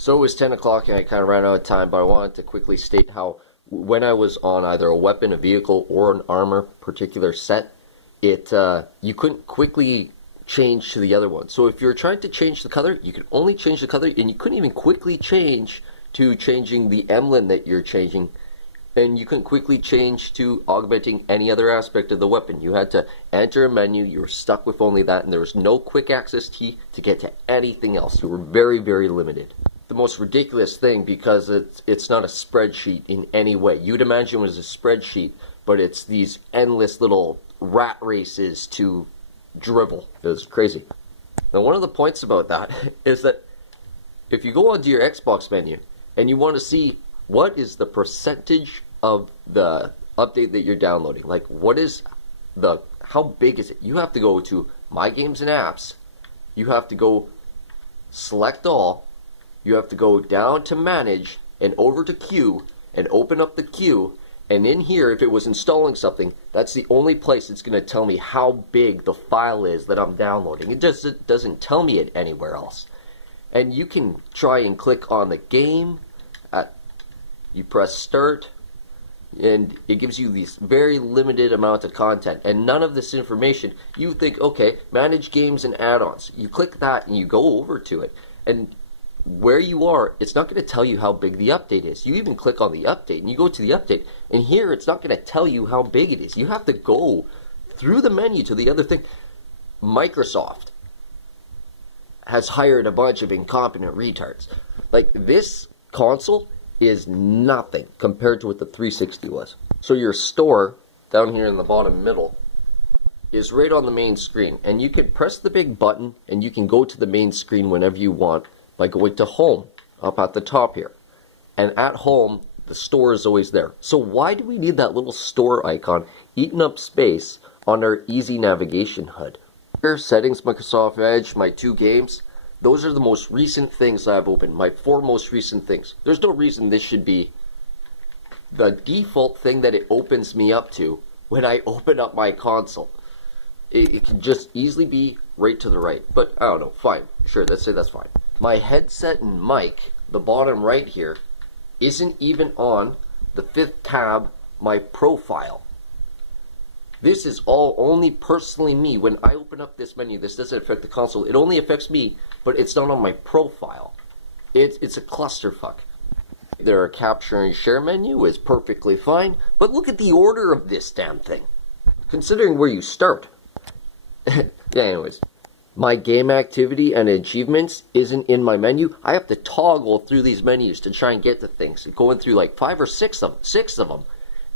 So it was 10 o'clock and I kind of ran out of time, but I wanted to quickly state how when I was on either a weapon, a vehicle, or an armor particular set, you couldn't quickly change to the other one. So if you're trying to change the color, you could only change the color, and you couldn't even quickly change to changing the emblem that you're changing, and you couldn't quickly change to augmenting any other aspect of the weapon. You had to enter a menu, you were stuck with only that, and there was no quick access key to get to anything else. You were very, very limited. The most ridiculous thing, because it's not a spreadsheet in any way. You'd imagine it was a spreadsheet, but it's these endless little rat races to drivel. It was crazy. Now, one of the points about that is that if you go onto your Xbox menu and you want to see what is the percentage of the update that you're downloading, like how big is it? You have to go to My Games and Apps. You have to go select all. You have to go down to Manage and over to Queue and open up the queue. And in here, if it was installing something, that's the only place it's going to tell me how big the file is that I'm downloading. It doesn't tell me it anywhere else. And you can try and click on the game. You press Start, and it gives you this very limited amount of content. And none of this information, you think, okay, Manage Games and Add-ons. You click that and you go over to it. And where you are, it's not going to tell you how big the update is. You even click on the update and you go to the update, and here it's not going to tell you how big it is. You have to go through the menu to the other thing. Microsoft has hired a bunch of incompetent retards. Like, this console is nothing compared to what the 360 was. So your store down here in the bottom middle is right on the main screen, and you can press the big button and you can go to the main screen whenever you want by going to Home up at the top here. And at Home, the store is always there. So why do we need that little store icon eating up space on our easy navigation HUD? Here, Settings, Microsoft Edge, my 2 games. Those are the most recent things I've opened, my 4 most recent things. There's no reason this should be the default thing that it opens me up to when I open up my console. It can just easily be right to the right. But I don't know, fine. Sure, let's say that's fine. My headset and mic, the bottom right here, isn't even on the 5th tab, my profile. This is all only personally me. When I open up this menu, this doesn't affect the console. It only affects me, but it's not on my profile. It's a clusterfuck. Their capture and share menu is perfectly fine, but look at the order of this damn thing, considering where you start. Yeah, anyways. My game activity and achievements isn't in my menu. I have to toggle through these menus to try and get to things. Going through like 5 or 6 of them.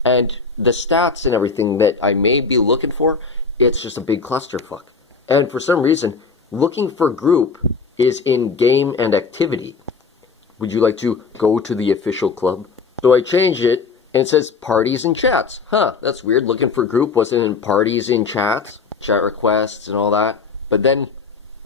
And the stats and everything that I may be looking for, it's just a big clusterfuck. And for some reason, looking for group is in game and activity. Would you like to go to the official club? So I changed it, and it says parties and chats. Huh, that's weird. Looking for group wasn't in parties and chats, chat requests and all that. But then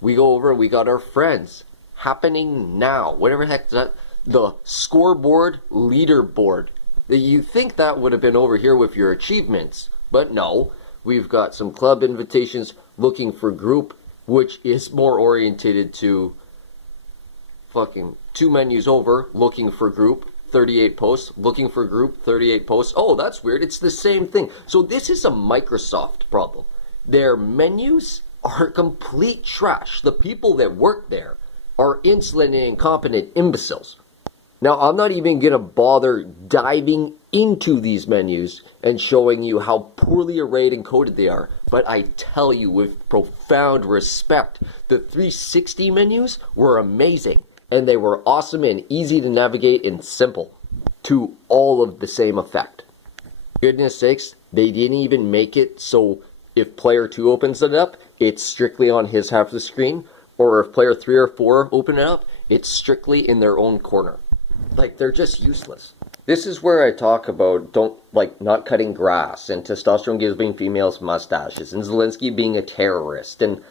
we go over and we got our friends. Happening now. Whatever the heck is that? The scoreboard leaderboard. You think that would have been over here with your achievements. But no. We've got some club invitations, looking for group, which is more orientated to fucking 2 menus over. Looking for group, 38 posts. Looking for group, 38 posts. Oh, that's weird. It's the same thing. So this is a Microsoft problem. Their menus are complete trash. The people that work there are insolent and incompetent imbeciles. Now, I'm not even going to bother diving into these menus and showing you how poorly arrayed and coded they are, but I tell you with profound respect, the 360 menus were amazing, and they were awesome and easy to navigate and simple, to all of the same effect. Goodness sakes, they didn't even make it so if player 2 opens it up, it's strictly on his half of the screen, or if player 3 or 4 open it up, it's strictly in their own corner. Like, they're just useless. This is where I talk about not cutting grass, and testosterone giving females mustaches, and Zelensky being a terrorist, and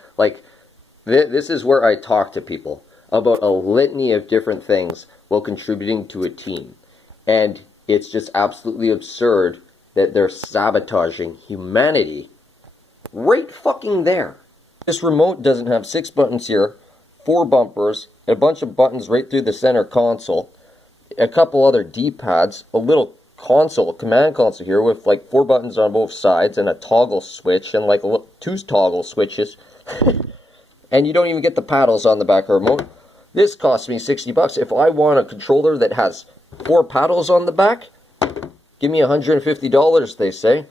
this is where I talk to people about a litany of different things while contributing to a team. And it's just absolutely absurd that they're sabotaging humanity right fucking there. This remote doesn't have 6 buttons here, 4 bumpers, a bunch of buttons right through the center console, a couple other D-pads, a little console, command console here with like 4 buttons on both sides and a toggle switch and like 2 toggle switches. And you don't even get the paddles on the back of the remote. This cost me $60. If I want a controller that has 4 paddles on the back, give me $150, they say.